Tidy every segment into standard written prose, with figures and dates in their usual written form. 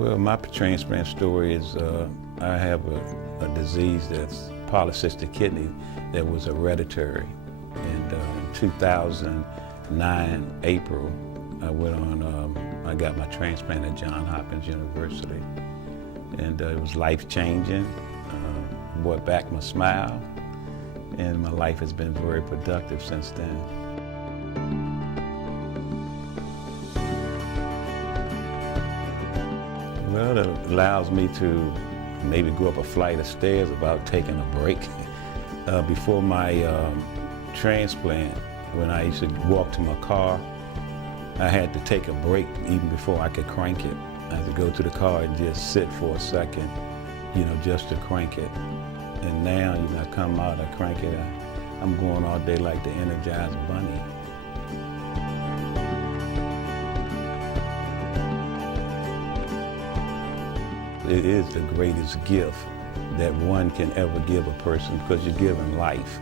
Well, my transplant story is I have a disease that's polycystic kidney that was hereditary. And in 2009, April, I got my transplant at Johns Hopkins University. And it was life-changing, brought back my smile, and my life has been very productive since then. Well, it allows me to maybe go up a flight of stairs without taking a break. Before my transplant, when I used to walk to my car, I had to take a break even before I could crank it. I had to go to the car and just sit for a second, just to crank it. And now, I come out, I crank it, I'm going all day like the Energized Bunny. It is the greatest gift that one can ever give a person because you're giving life.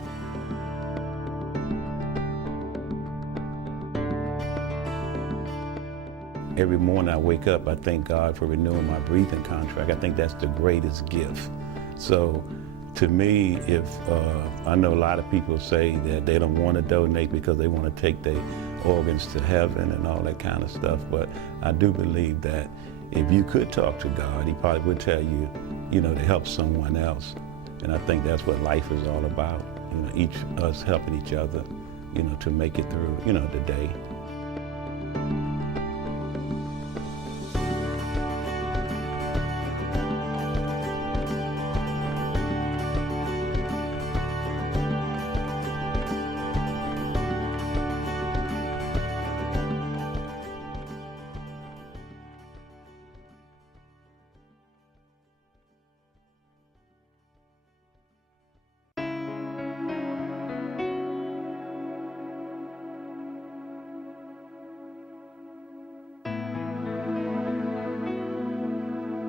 Every morning I wake up, I thank God for renewing my breathing contract. I think that's the greatest gift. So to me, I know a lot of people say that they don't want to donate because they want to take their organs to heaven and all that kind of stuff, but I do believe that if you could talk to God, He probably would tell you, to help someone else. And I think that's what life is all about. Each us helping each other, to make it through, the day.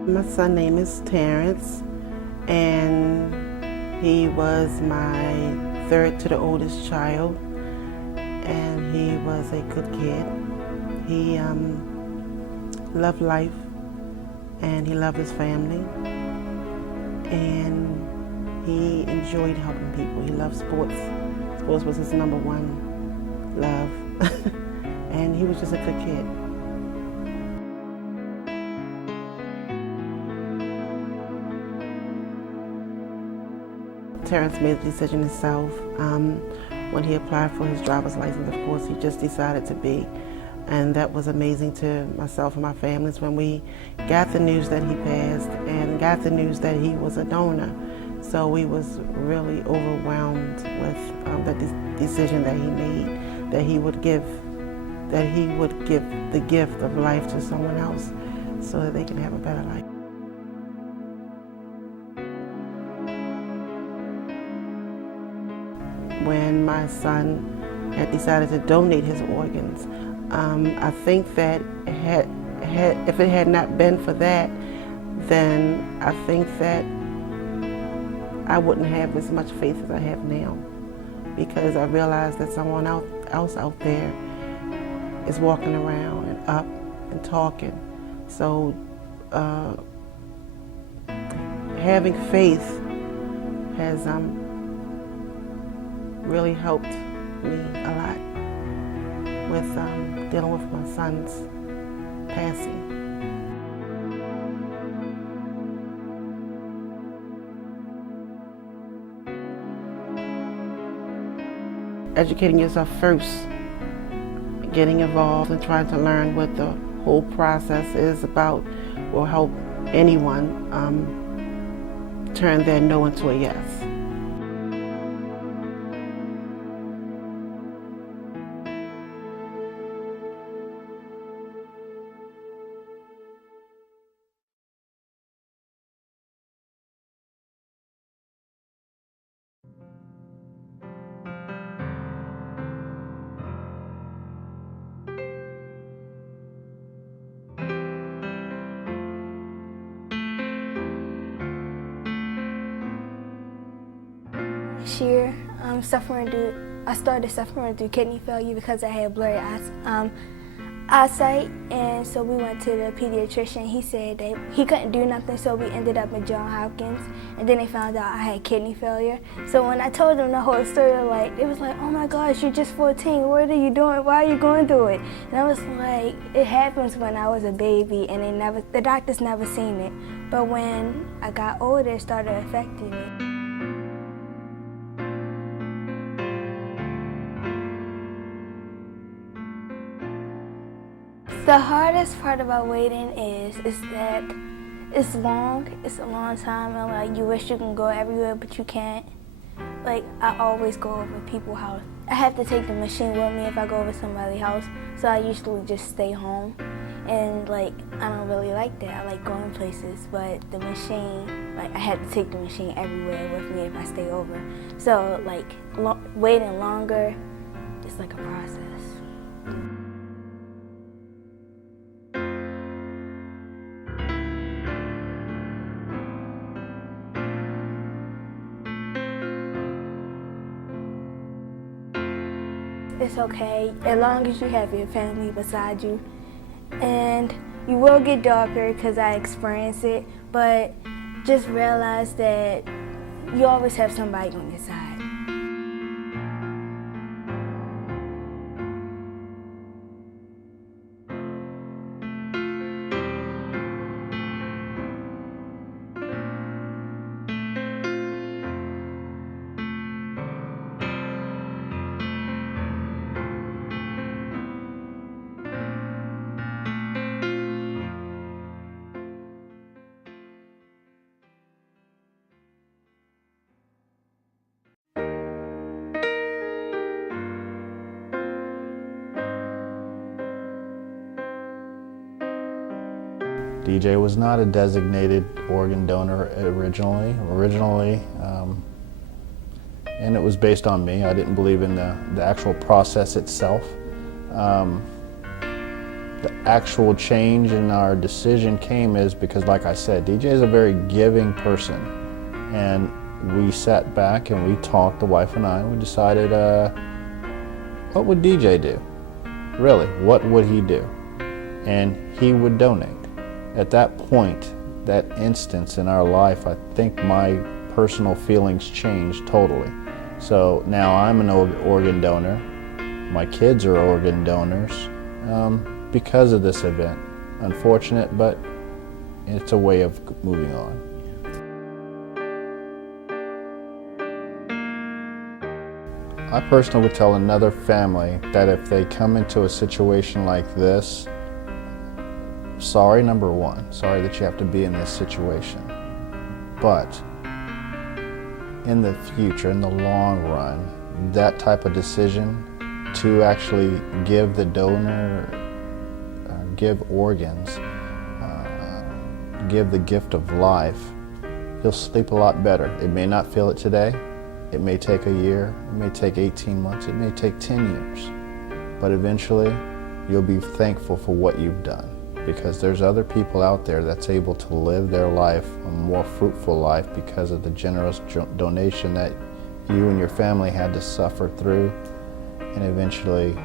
My son's name is Terrence, and he was my third to the oldest child, and he was a good kid. He loved life, and he loved his family, and he enjoyed helping people. He loved sports. Sports was his number one love, and he was just a good kid. Terrence made the decision himself. When he applied for his driver's license, of course, he just decided to be. And that was amazing to myself and my families when we got the news that he passed and got the news that he was a donor. So we was really overwhelmed with the decision that he made, that he would give the gift of life to someone else so that they can have a better life. When my son had decided to donate his organs, I think that if it had not been for that, then I think that I wouldn't have as much faith as I have now, because I realized that someone else out there is walking around and up and talking. So having faith has really helped me a lot with dealing with my son's passing. Educating yourself first, getting involved and trying to learn what the whole process is about will help anyone turn their no into a yes. This year, I started suffering through kidney failure because I had blurry eyes. eyesight, and so we went to the pediatrician. He said that he couldn't do nothing, so we ended up in Johns Hopkins, and then they found out I had kidney failure. So when I told them the whole story, it was like, oh my gosh, you're just 14, what are you doing, why are you going through it? And I was like, it happens when I was a baby, and the doctors never seen it. But when I got older, it started affecting me. The hardest part about waiting is that it's long. It's a long time, and you wish you can go everywhere, but you can't. I always go over people's house. I have to take the machine with me if I go over somebody's house, so I usually just stay home. And I don't really like that. I like going places, but the machine, I have to take the machine everywhere with me if I stay over. So waiting longer, it's like a process. It's okay, as long as you have your family beside you. And you will get darker because I experienced it, but just realize that you always have somebody on your side. DJ was not a designated organ donor originally, and it was based on me. I didn't believe in the actual process itself. The actual change in our decision came because, like I said, DJ is a very giving person, and we sat back and we talked, the wife and I, and we decided, what would DJ do? Really, what would he do? And he would donate. At that point, that instance in our life, I think my personal feelings changed totally. So now I'm an organ donor. My kids are organ donors because of this event. Unfortunate, but it's a way of moving on. I personally would tell another family that if they come into a situation like this, sorry, number one, sorry that you have to be in this situation. But in the future, in the long run, that type of decision to actually give the donor, give organs, give the gift of life, you'll sleep a lot better. It may not feel it today. It may take a year. It may take 18 months. It may take 10 years. But eventually, you'll be thankful for what you've done, because there's other people out there that's able to live their life, a more fruitful life, because of the generous donation that you and your family had to suffer through, and eventually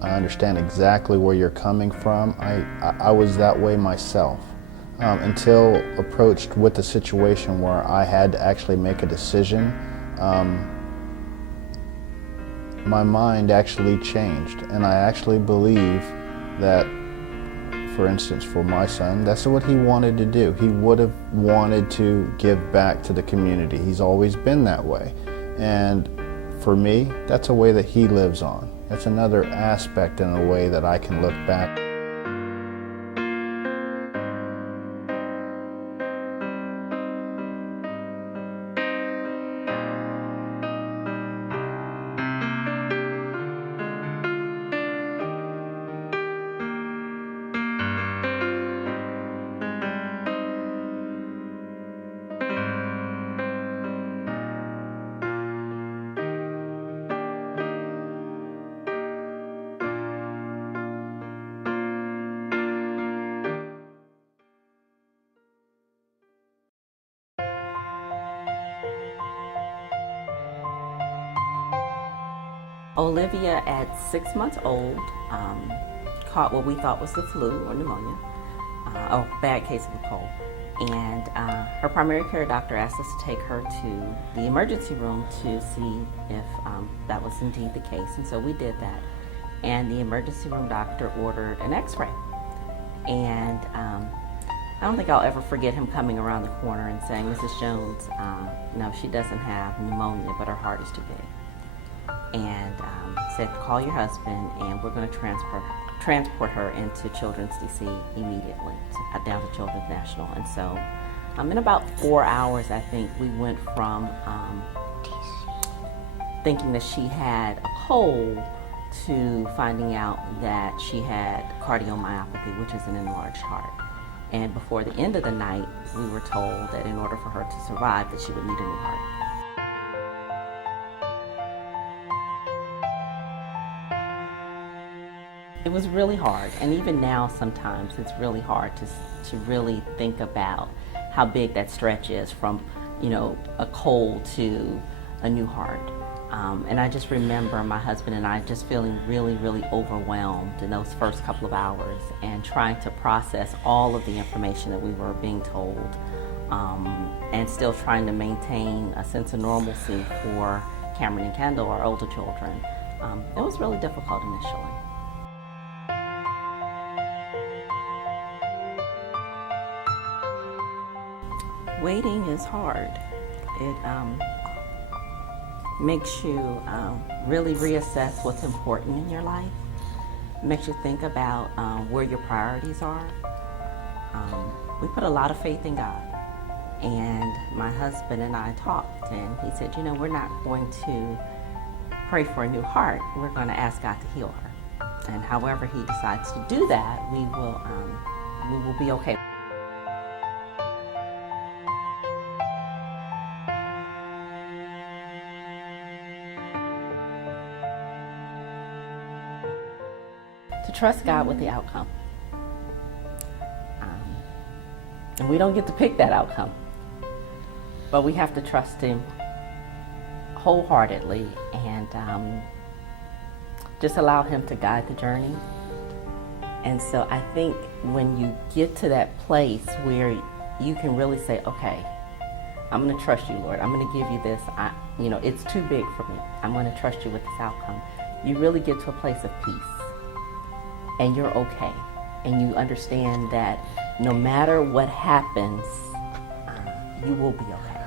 I understand exactly where you're coming from. I was that way myself. Until approached with a situation where I had to actually make a decision, my mind actually changed, and I actually believe that, for instance, for my son, that's what he wanted to do. He would have wanted to give back to the community. He's always been that way. And for me, that's a way that he lives on. That's another aspect in a way that I can look back. Olivia, at 6 months old, caught what we thought was the flu or pneumonia, a bad case of a cold. And her primary care doctor asked us to take her to the emergency room to see if that was indeed the case. And so we did that. And the emergency room doctor ordered an x-ray. And I don't think I'll ever forget him coming around the corner and saying, "Mrs. Jones, no, she doesn't have pneumonia, but her heart is too big." And said, "Call your husband, and we're going to transport her into Children's DC immediately, down to Children's National." And so in about 4 hours, I think, we went from thinking that she had a cold to finding out that she had cardiomyopathy, which is an enlarged heart. And before the end of the night, we were told that in order for her to survive, that she would need a new heart. It was really hard, and even now sometimes it's really hard to really think about how big that stretch is from, a cold to a new heart. And I just remember my husband and I just feeling really, really overwhelmed in those first couple of hours and trying to process all of the information that we were being told, and still trying to maintain a sense of normalcy for Cameron and Kendall, our older children. It was really difficult initially. Waiting is hard. It makes you really reassess what's important in your life. It makes you think about where your priorities are. We put a lot of faith in God. And my husband and I talked, and he said, we're not going to pray for a new heart. We're going to ask God to heal her. And however he decides to do that, we will be okay. To trust God with the outcome. And we don't get to pick that outcome, but we have to trust him wholeheartedly and just allow him to guide the journey. And so I think when you get to that place where you can really say, okay, I'm going to trust you, Lord. I'm going to give you this. It's too big for me. I'm going to trust you with this outcome. You really get to a place of peace. And you're okay. And you understand that no matter what happens, you will be okay.